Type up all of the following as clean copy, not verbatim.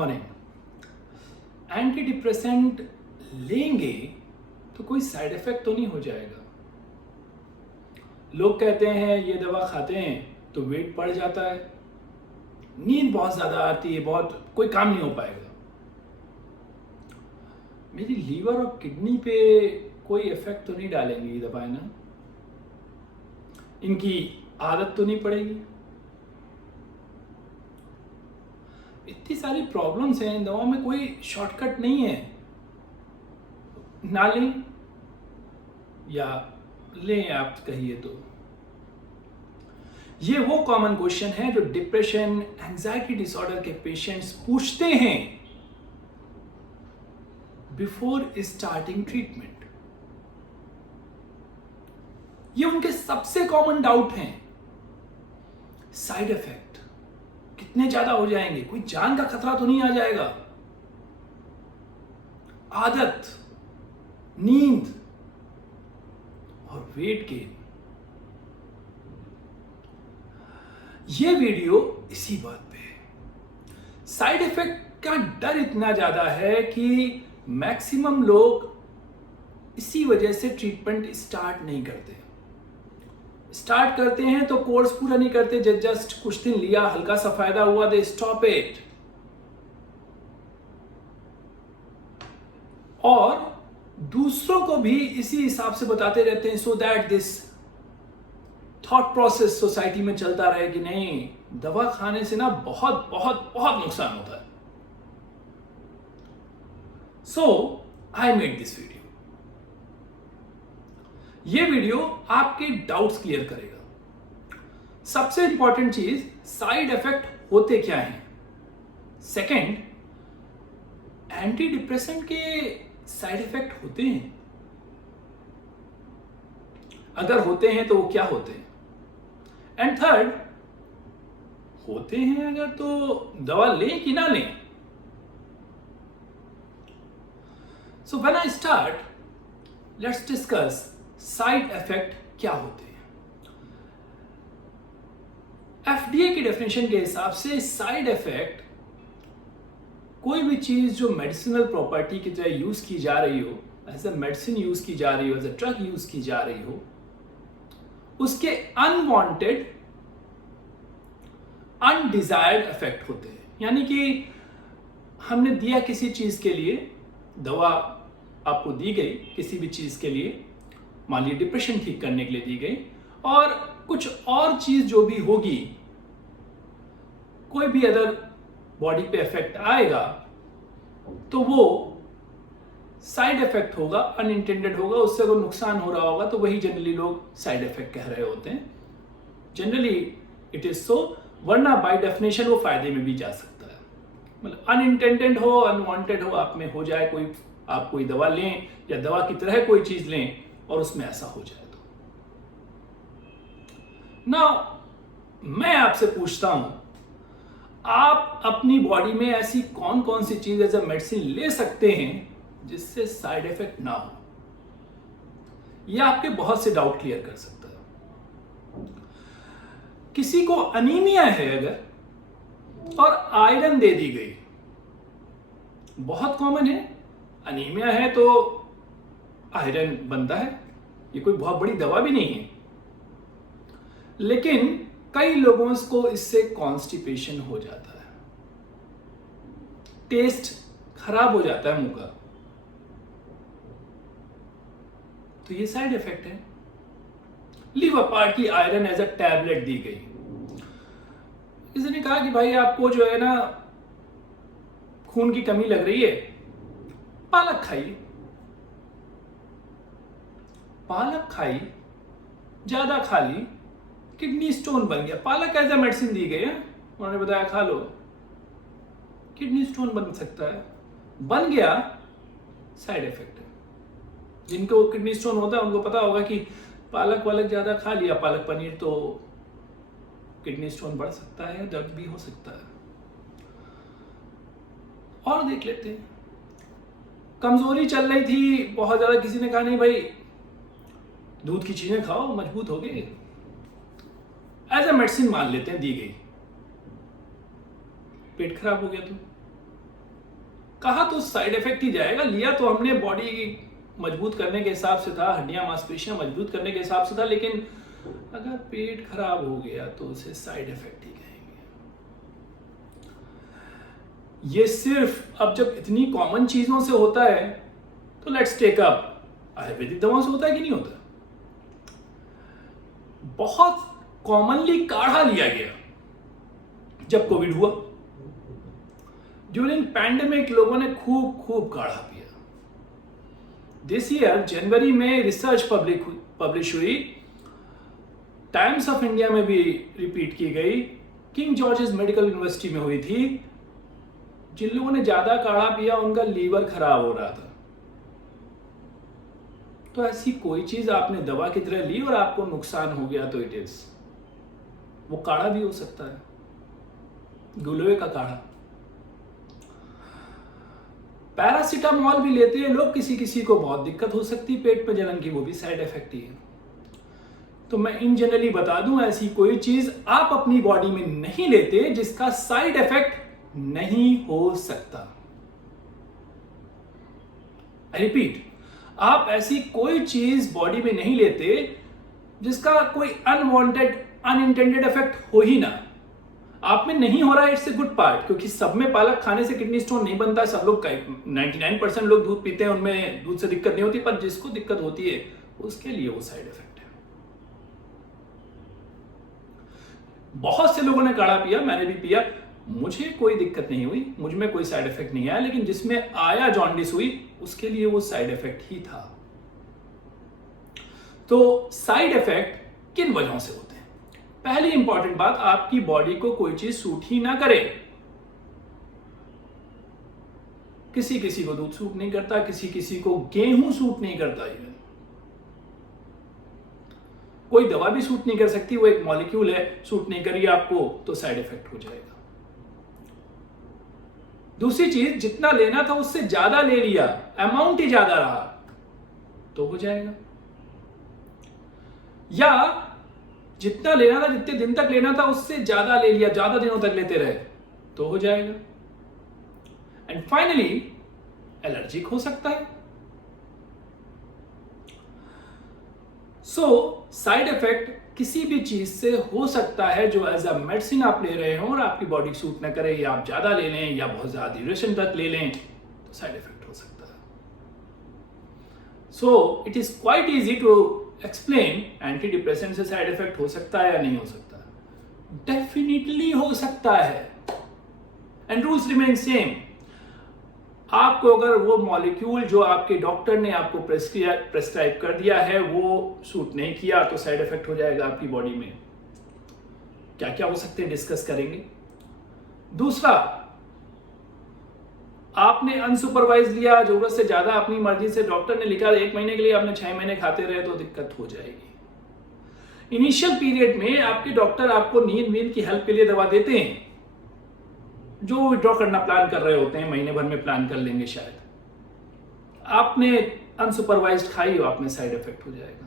Morning. Anti depressant लेंगे तो कोई साइड इफेक्ट तो नहीं हो जाएगा? लोग कहते हैं ये दवा खाते हैं तो वेट बढ़ जाता है, नींद बहुत ज्यादा आती है, बहुत कोई काम नहीं हो पाएगा। मेरी लीवर और किडनी पे कोई इफेक्ट तो नहीं डालेंगी ये दवाएं ना? इनकी आदत तो नहीं पड़ेगी? इतनी सारी प्रॉब्लम्स हैं इन दवाओं में, कोई शॉर्टकट नहीं है। ना लें या लें, आप कहिए तो। ये वो कॉमन क्वेश्चन है जो डिप्रेशन, एंजाइटी डिसऑर्डर के पेशेंट्स पूछते हैं बिफोर स्टार्टिंग ट्रीटमेंट। ये उनके सबसे कॉमन डाउट हैं। साइड इफेक्ट कितने ज्यादा हो जाएंगे, कोई जान का खतरा तो नहीं आ जाएगा? आदत, नींद और वेट गेन। ये वीडियो इसी बात पे है। साइड इफेक्ट का डर इतना ज्यादा है कि मैक्सिमम लोग इसी वजह से ट्रीटमेंट स्टार्ट नहीं करते। स्टार्ट करते हैं तो कोर्स पूरा नहीं करते, जस्ट कुछ दिन लिया, हल्का सा फायदा हुआ, दे स्टॉप इट। और दूसरों को भी इसी हिसाब से बताते रहते हैं, so that this thought process society में चलता रहे कि नहीं, दवा खाने से ना बहुत बहुत बहुत नुकसान होता है। सो आई मेड दिस वीडियो। ये वीडियो आपके डाउट्स क्लियर करेगा। सबसे इंपॉर्टेंट चीज, साइड इफेक्ट होते क्या हैं। सेकंड, एंटी डिप्रेसेंट के साइड इफेक्ट होते हैं? अगर होते हैं तो वो क्या होते हैं? एंड थर्ड, होते हैं अगर तो दवा लें कि ना लें? So when I start, let's discuss side effect क्या होते हैं। एफडीए की डेफिनेशन के हिसाब से साइड इफेक्ट कोई भी चीज जो मेडिसिनल प्रॉपर्टी की तरह यूज की जा रही हो, एज ए मेडिसिन यूज की जा रही हो, एज ए ड्रग यूज की जा रही हो, उसके अनवांटेड, अनडिजायर्ड इफेक्ट होते हैं। यानी कि हमने दिया किसी चीज के लिए, दवा आपको दी गई किसी भी चीज के लिए, मान लीजिए डिप्रेशन ठीक करने के लिए दी गई, और कुछ और चीज जो भी होगी, कोई भी अदर बॉडी पे इफेक्ट आएगा तो वो साइड इफेक्ट होगा, अनइंटेंडेड होगा, उससे अगर नुकसान हो रहा होगा तो वही जनरली लोग साइड इफेक्ट कह रहे होते हैं। जनरली इट इज सो, वरना बाय डेफिनेशन वो फायदे में भी जा सकता है। मतलब अनइंटेंडेड हो, अनवांटेड हो, आप में हो जाए कोई, आप कोई दवा लें या दवा की तरह कोई चीज लें और उसमें ऐसा हो जाए तो। नाउ मैं आपसे पूछता हूं, आप अपनी बॉडी में ऐसी कौन कौन सी चीज एज ए मेडिसिन ले सकते हैं जिससे साइड इफेक्ट ना हो? यह आपके बहुत से डाउट क्लियर कर सकता है। किसी को अनीमिया है अगर, और आयरन दे दी गई, बहुत कॉमन है, अनीमिया है तो आयरन बनता है, ये कोई बहुत बड़ी दवा भी नहीं है। लेकिन कई लोगों को इससे कॉन्स्टिपेशन हो जाता है, टेस्ट खराब हो जाता है मुंह का, तो ये साइड इफेक्ट है। लीवर पार्ट की आयरन एज अ टैबलेट दी गई, किसी ने कहा कि भाई आपको जो है ना खून की कमी लग रही है, पालक खाइए। पालक खाई, ज्यादा खा ली, किडनी स्टोन बन गया। पालक एज ए मेडिसिन दी गई है, उन्होंने बताया खा लो, किडनी स्टोन बन सकता है, बन गया, साइड इफेक्ट है। जिनको किडनी स्टोन होता है उनको पता होगा कि पालक वालक ज्यादा खा लिया, पालक पनीर, तो किडनी स्टोन बढ़ सकता है, दर्द भी हो सकता है। और देख लेते हैं, कमजोरी चल रही थी बहुत ज्यादा, किसी ने कहा नहीं भाई दूध की चीजें खाओ, मजबूत हो गए, एज ए मेडिसिन मान लेते हैं, दी गई, पेट खराब हो गया तो कहा तो साइड इफेक्ट ही जाएगा, लिया तो हमने बॉडी मजबूत करने के हिसाब से था, हड्डियां मांसपेशियां मजबूत करने के हिसाब से था, लेकिन अगर पेट खराब हो गया तो उसे साइड इफेक्ट ही कहेंगे। ये सिर्फ अब जब इतनी कॉमन चीजों से होता है तो लेट्स टेक अप, आयुर्वेदिक दवाओं से होता है कि नहीं होता? बहुत कॉमनली काढ़ा लिया गया जब कोविड हुआ। ड्यूरिंग पैंडेमिक लोगों ने खूब खूब काढ़ा पिया। दिस ईयर जनवरी में रिसर्च पब्लिश हुई, टाइम्स ऑफ इंडिया में भी रिपीट की गई, किंग जॉर्जेस मेडिकल यूनिवर्सिटी में हुई थी। जिन लोगों ने ज्यादा काढ़ा पिया उनका लीवर खराब हो रहा था। तो ऐसी कोई चीज आपने दवा की तरह ली और आपको नुकसान हो गया तो इट इज, वो काढ़ा भी हो सकता है, गुलवे का काढ़ा। पैरासीटामोल भी लेते हैं लोग, किसी किसी को बहुत दिक्कत हो सकती है पेट में जलन की, वो भी साइड इफेक्ट ही है। तो मैं इन जनरली बता दूं, ऐसी कोई चीज आप अपनी बॉडी में नहीं लेते जिसका साइड इफेक्ट नहीं हो सकता। आई रिपीट, आप ऐसी कोई चीज बॉडी में नहीं लेते जिसका कोई अनवांटेड अनइंटेंडेड इफेक्ट हो ही ना। आप में नहीं हो रहा है, इट्स ए गुड पार्ट, क्योंकि सब में पालक खाने से किडनी स्टोन नहीं बनता। सब लोग 99% लोग दूध पीते हैं, उनमें दूध से दिक्कत नहीं होती, पर जिसको दिक्कत होती है उसके लिए वो साइड इफेक्ट है। बहुत से लोगों ने काढ़ा पिया, मैंने भी पिया, मुझे कोई दिक्कत नहीं हुई, मुझ में कोई साइड इफेक्ट नहीं आया, लेकिन जिसमें आया जॉन्डिस हुई उसके लिए वो साइड इफेक्ट ही था। तो साइड इफेक्ट किन वजहों से होते हैं? पहली इंपॉर्टेंट बात, आपकी बॉडी को कोई चीज सूट ही ना करे। किसी किसी को दूध सूट नहीं करता, किसी किसी को गेहूं सूट नहीं करता, इवन कोई दवा भी सूट नहीं कर सकती, वो एक मॉलिक्यूल है, सूट नहीं करी आपको तो साइड इफेक्ट हो जाएगा। दूसरी चीज, जितना लेना था उससे ज्यादा ले लिया, अमाउंट ही ज्यादा रहा तो हो जाएगा। या जितना लेना था, जितने दिन तक लेना था उससे ज्यादा ले लिया, ज्यादा दिनों तक लेते रहे तो हो जाएगा। एंड फाइनली एलर्जिक हो सकता है। सो साइड इफेक्ट किसी भी चीज से हो सकता है जो एज अ मेडिसिन आप ले रहे हो और आपकी बॉडी सूट न करे, या आप ज्यादा ले लें या बहुत ज्यादा ड्यूरेशन तक ले लें तो साइड इफेक्ट हो सकता है। So it is quite easy to explain, anti depressant से साइड इफेक्ट हो सकता है या नहीं हो सकता? डेफिनेटली हो सकता है, एंड रूल्स रिमेन सेम। आपको अगर वो मॉलिक्यूल जो आपके डॉक्टर ने आपको प्रेस्क्राइब कर दिया है वो सूट नहीं किया तो साइड इफेक्ट हो जाएगा आपकी बॉडी में। क्या क्या हो सकते हैं डिस्कस करेंगे। दूसरा, आपने अनसुपरवाइज लिया, जरूरत से ज्यादा अपनी मर्जी से, डॉक्टर ने लिखा 1 महीने के लिए, आपने 6 महीने खाते रहे तो दिक्कत हो जाएगी। इनिशियल पीरियड में आपके डॉक्टर आपको नींद की हेल्प के लिए दवा देते हैं, जो विड्रॉ करना प्लान कर रहे होते हैं, महीने भर में प्लान कर लेंगे शायद। आपने अनसुपरवाइज्ड खाई हो, आप में साइड इफेक्ट हो जाएगा।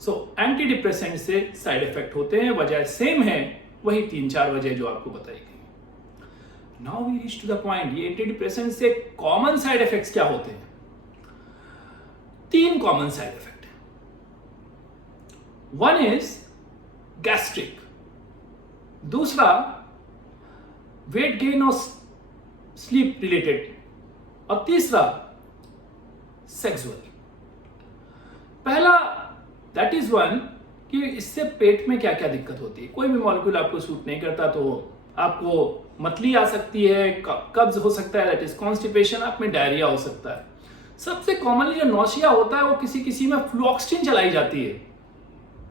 सो एंटी डिप्रेसेंट से साइड इफेक्ट होते हैं, वजह सेम है, वही 3-4 वजह जो आपको बताई गई। Now we reach to the point, ये एंटी डिप्रेसेंट से कॉमन साइड इफेक्ट्स क्या होते हैं? 3 कॉमन साइड इफेक्ट है। वन इज गैस्ट्रिक, दूसरा वेट गेन और स्लीप रिलेटेड, और तीसरा सेक्सुअल। पहला दैट इज वन कि इससे पेट में क्या क्या दिक्कत होती है। कोई भी मॉलिक्यूल आपको सूट नहीं करता तो आपको मतली आ सकती है, कब्ज हो सकता है, दैट इज कॉन्स्टिपेशन, आप में डायरिया हो सकता है। सबसे कॉमनली जो नौसिया होता है वो किसी किसी में फ्लॉक्सटिन चलाई जाती है,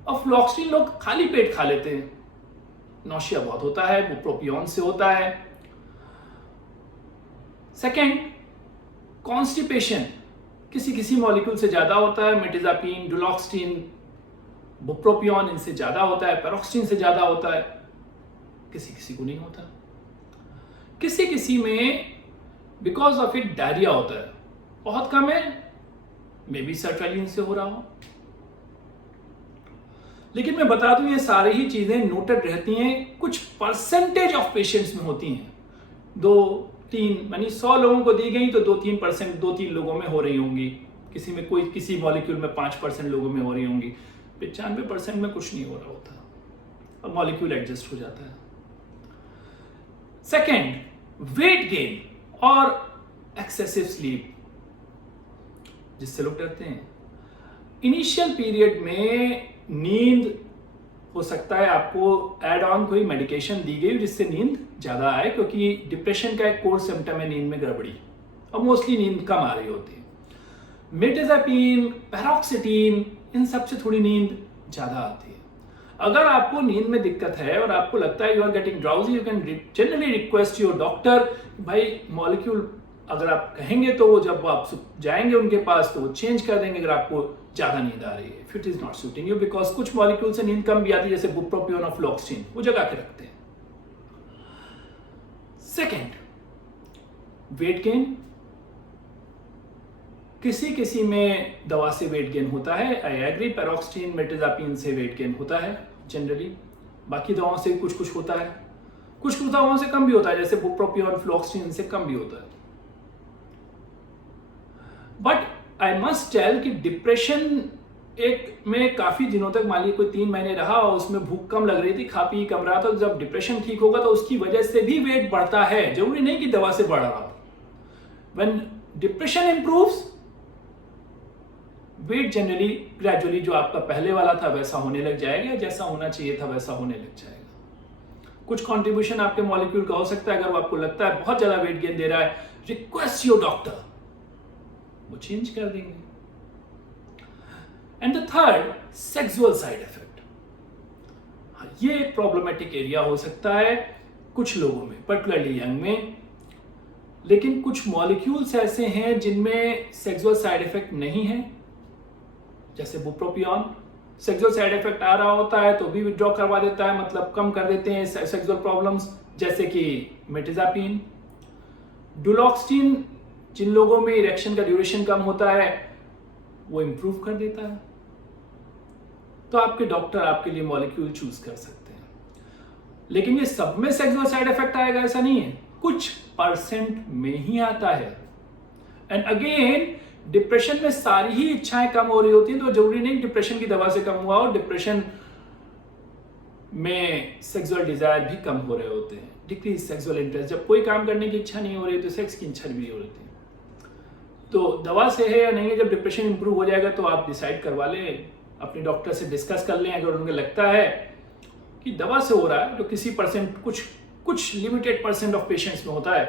और फ्लॉक्सटिन लोग खाली पेट खा लेते हैं, नौसिया बहुत होता है, वो प्रोपियोन से होता है। सेकेंड, कॉन्स्टिपेशन किसी किसी मॉलिक्यूल से ज्यादा होता है, मेटिजापिन, डुलॉक्सटिन, बुप्रोपियोन इनसे ज्यादा होता है, पेरोक्सटिन से ज्यादा होता है, किसी किसी को नहीं होता। किसी किसी में बिकॉज ऑफ इट डायरिया होता है, बहुत कम है, मे बी सर्ट्रेलिन से हो रहा हो। लेकिन मैं बता दूं ये सारी ही चीजें नोटेड रहती हैं, कुछ परसेंटेज ऑफ पेशेंट्स में होती हैं, दो 3 यानी 100 लोगों को दी गई तो 2-3% लोगों में हो रही होंगी, किसी मॉलिक्यूल में 5% लोगों में हो रही होंगी, 95% में कुछ नहीं हो रहा होता और मॉलिक्यूल एडजस्ट हो जाता है। सेकेंड, वेट गेन और एक्सेसिव स्लीप, जिससे लोग डरते हैं। इनिशियल पीरियड में नींद हो सकता है आपको एड ऑन कोई मेडिकेशन दी गई जिससे नींद ज्यादा आए, क्योंकि डिप्रेशन का एक कोर सिम्टम है नींद में गड़बड़ी और मोस्टली नींद कम आ रही होती है। मिर्टेजापिन, पैरोक्सिटीन, इन सब से थोड़ी नींद ज्यादा आती है। अगर आपको नींद में दिक्कत है और आपको लगता है you are getting drowsy, you can generally request your doctor, भाई मॉलिक्यूल अगर आप कहेंगे तो वो जब आप जाएंगे उनके पास तो वो चेंज कर देंगे अगर आपको ज्यादा नींद आ रही है, if it is not shooting you, because कुछ मॉलिक्यूल से नींद कम भी आती है जैसे बुप्रोपियोन और फ्लोक्सिन, वो जगा के रखते हैं। Second, weight gain. किसी में दवा से वेट गेन होता है, आई एग्री, पैरोक्सिटीन, मिर्टेजापिन से वेट गेन होता है जनरली, बाकी दवाओं से कुछ होता है, कुछ दवाओं से कम भी होता है जैसे बुप्रोपियोन, फ्लोक्सिन से कम भी होता है। बट आई मस्ट टेल कि डिप्रेशन एक में काफी दिनों तक, मान लीजिए कोई 3 महीने रहा और उसमें भूख कम लग रही थी, खा पी कम रहा था, तो जब डिप्रेशन ठीक होगा तो उसकी वजह से भी वेट बढ़ता है, जरूरी नहीं कि दवा से बढ़ रहा हो। When depression improves, weight generally gradually जो आपका पहले वाला था वैसा होने लग जाएगा, जैसा होना चाहिए था वैसा होने लग जाएगा। कुछ कंट्रीब्यूशन आपके मॉलिक्यूल का हो सकता है, अगर वो आपको लगता है बहुत ज्यादा वेट गेन दे रहा है, रिक्वेस्ट योर डॉक्टर, वो चेंज कर देंगे। And the third, sexual side effect. ये एक प्रॉब्लमेटिक एरिया हो सकता है कुछ लोगों में, पर्टिकुलरली यंग में, लेकिन कुछ मॉलिक्यूल्स ऐसे हैं जिनमें सेक्सुअल साइड इफेक्ट नहीं है, जैसे बुप्रोपियोन। सेक्सुअल साइड इफेक्ट आ रहा होता है तो भी विड्रॉ करवा देता है, मतलब कम कर देते हैं सेक्सुअल प्रॉब्लम्स, जैसे कि मिर्टेजापिन। डुलोक्सिन, जिन लोगों में इरेक्शन का ड्यूरेशन कम होता है वो इंप्रूव कर देता है। तो आपके डॉक्टर आपके लिए मॉलिक्यूल चूज कर सकते हैं, लेकिन ये सब में सेक्सुअल साइड इफेक्ट आएगा ऐसा नहीं है, कुछ % में ही आता है। एंड अगेन, डिप्रेशन में सारी ही इच्छाएं कम हो रही होती हैं, तो जरूरी नहीं डिप्रेशन की दवा से कम हुआ और डिप्रेशन में सेक्सुअल डिजायर भी कम हो रहे होते हैं। डिक्रीज सेक्सुअल इंटरेस्ट, जब कोई काम करने की इच्छा नहीं हो रही तो सेक्स की इच्छा भी हो रही है। तो दवा से है या नहीं है, जब डिप्रेशन इंप्रूव हो जाएगा तो आप डिसाइड करवा लें, अपने डॉक्टर से डिस्कस कर लें। अगर उन्हें लगता है कि दवा से हो रहा है, जो किसी % कुछ लिमिटेड % ऑफ पेशेंट्स में होता है,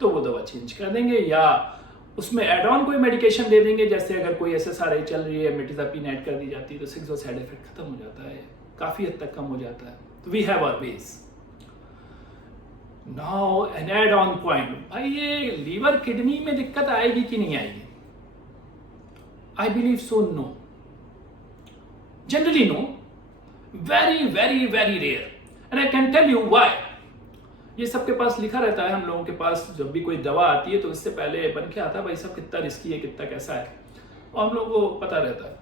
तो वो दवा चेंज कर देंगे या उसमें एड ऑन कोई मेडिकेशन दे देंगे। जैसे अगर कोई SSRI चल रही है, मिर्टेजापिन ऐड कर दी जाती है तो सेक्सुअल साइड इफेक्ट खत्म हो जाता है, काफी हद तक कम हो जाता है। तो we have our ways. Now an add on point, भाई ये लीवर किडनी में दिक्कत आएगी कि नहीं आएगी? I believe so no, generally no, very very very rare, and I can tell you why. ये सबके पास लिखा रहता है, हम लोगों के पास जब भी कोई दवा आती है तो इससे पहले बन के आता है भाई सब कितना रिस्की है, कितना कैसा है, और हम लोगों को पता रहता है।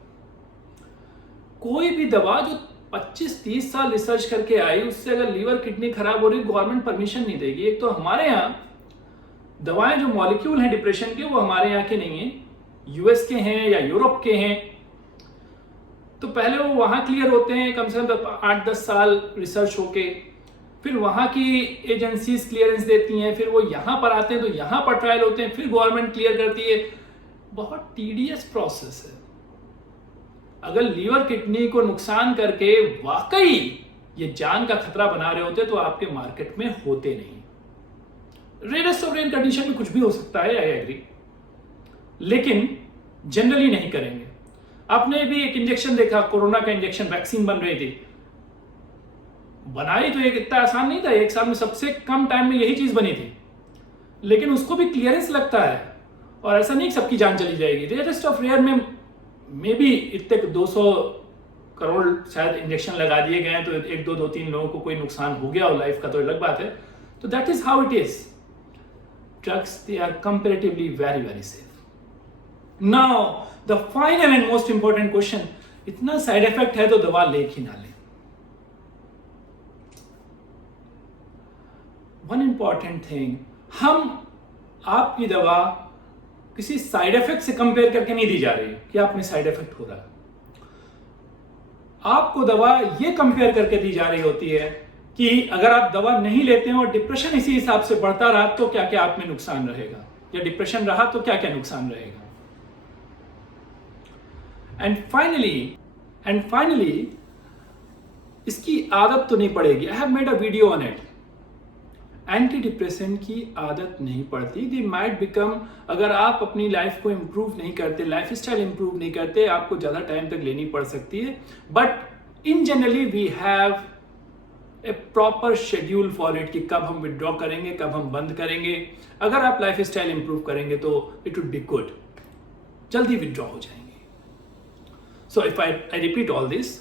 कोई भी दवा जो 25-30 साल रिसर्च करके आई, उससे अगर लीवर किडनी खराब हो रही, गवर्नमेंट परमिशन नहीं देगी। एक तो हमारे यहाँ दवाएं जो मॉलिक्यूल हैं डिप्रेशन के, वो हमारे यहाँ के नहीं है, US के हैं या यूरोप के हैं। तो पहले वो वहां क्लियर होते हैं कम से कम 8-10 साल रिसर्च होके, फिर वहां की एजेंसीज क्लियरेंस देती हैं, फिर वो यहां पर आते हैं तो यहां पर ट्रायल होते हैं, फिर गवर्नमेंट क्लियर करती है। बहुत टीडियस प्रोसेस है। अगर लीवर किडनी को नुकसान करके वाकई ये जान का खतरा बना रहे होते तो आपके मार्केट में होते नहीं। रेयरेस्ट ऑफ रेयर कंडीशन में कुछ भी हो सकता है, आई एग्री, लेकिन जनरली नहीं करेंगे। आपने भी एक इंजेक्शन देखा, कोरोना का इंजेक्शन, वैक्सीन बन रही थी, बनाई तो एक इतना आसान नहीं था, 1 साल में सबसे कम टाइम में यही चीज बनी थी, लेकिन उसको भी क्लियरेंस लगता है। और ऐसा नहीं सबकी जान चली जाएगी। रेयरेस्ट ऑफ रेयर में मे बी इतने 200 करोड़ शायद इंजेक्शन लगा दिए गए हैं, तो 1-2-3 लोगों को कोई नुकसान हो गया हो लाइफ का तो अलग बात है। तो that is how it is. Drugs, they are comparatively very very safe. Now the final and most important question, इतना साइड इफेक्ट है तो दवा ले कि ना ले? One important thing, हम आपकी दवा किसी साइड इफेक्ट से कंपेयर करके नहीं दी जा रही कि आप में साइड इफेक्ट हो रहा है। आपको दवा ये कंपेयर करके दी जा रही होती है कि अगर आप दवा नहीं लेते हैं और डिप्रेशन इसी हिसाब से बढ़ता रहा तो क्या क्या आप में नुकसान रहेगा, या डिप्रेशन रहा तो क्या क्या नुकसान रहेगा। एंड फाइनली इसकी आदत तो नहीं पड़ेगी। I have made a video on it. Anti depressant की आदत नहीं पड़ती। दे माइट बिकम, अगर आप अपनी लाइफ को इंप्रूव नहीं करते, लाइफ स्टाइल इंप्रूव नहीं करते, आपको ज़्यादा टाइम तक लेनी पड़ सकती है। But in generally we have a proper schedule for it कि कब हम विड्रॉ करेंगे, कब हम बंद करेंगे। अगर आप लाइफ स्टाइल इंप्रूव करेंगे तो इट वुड बी गुड, जल्दी विड्रॉ हो जाएंगे। So if I repeat all this,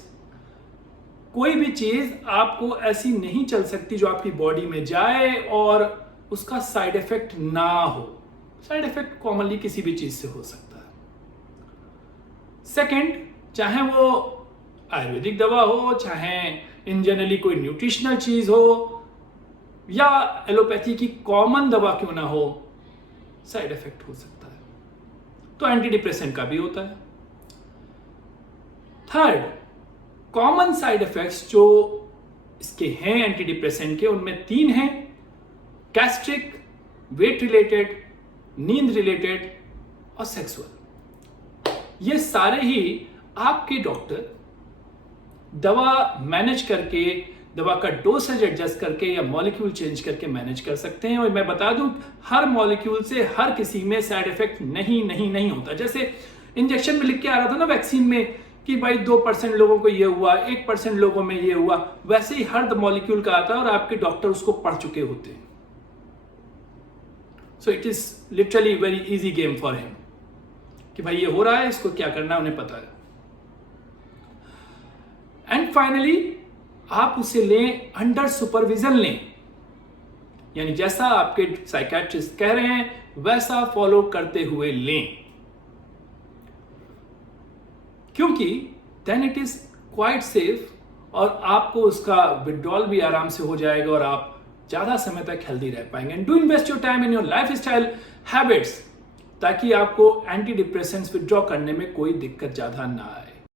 कोई भी चीज आपको ऐसी नहीं चल सकती जो आपकी बॉडी में जाए और उसका साइड इफेक्ट ना हो। साइड इफेक्ट कॉमनली किसी भी चीज से हो सकता है। सेकंड, चाहे वो आयुर्वेदिक दवा हो, चाहे इन जनरली कोई न्यूट्रिशनल चीज हो, या एलोपैथी की कॉमन दवा क्यों ना हो, साइड इफेक्ट हो सकता है। तो एंटी डिप्रेसेंट का भी होता है। थर्ड, कॉमन साइड इफेक्ट्स जो इसके हैं एंटी डिप्रेसेंट के, उनमें 3 हैं: गैस्ट्रिक, वेट रिलेटेड, नींद रिलेटेड और सेक्सुअल। ये सारे ही आपके डॉक्टर दवा मैनेज करके, दवा का डोसेज एडजस्ट करके या मॉलिक्यूल चेंज करके मैनेज कर सकते हैं। और मैं बता दूं, हर मॉलिक्यूल से हर किसी में साइड इफेक्ट नहीं होता। जैसे इंजेक्शन में लिख के आ रहा था ना वैक्सीन में कि भाई 2% लोगों को ये हुआ, 1% लोगों में ये हुआ, वैसे ही हर मॉलिक्यूल का आता है और आपके डॉक्टर उसको पढ़ चुके होते हैं। सो it is literally very easy game for him कि भाई ये हो रहा है, इसको क्या करना है उन्हें पता है। एंड फाइनली आप उसे लें, अंडर सुपरविजन लें, यानी जैसा आपके साइकियाट्रिस्ट कह रहे हैं वैसा फॉलो करते हुए लें, क्योंकि then it is quite safe और आपको उसका विड्रॉल भी आराम से हो जाएगा और आप ज्यादा समय तक हेल्दी रह पाएंगे। And do invest your time in your life style habits ताकि आपको एंटी डिप्रेसेंट्स विड्रॉ करने में कोई दिक्कत ज्यादा ना आए।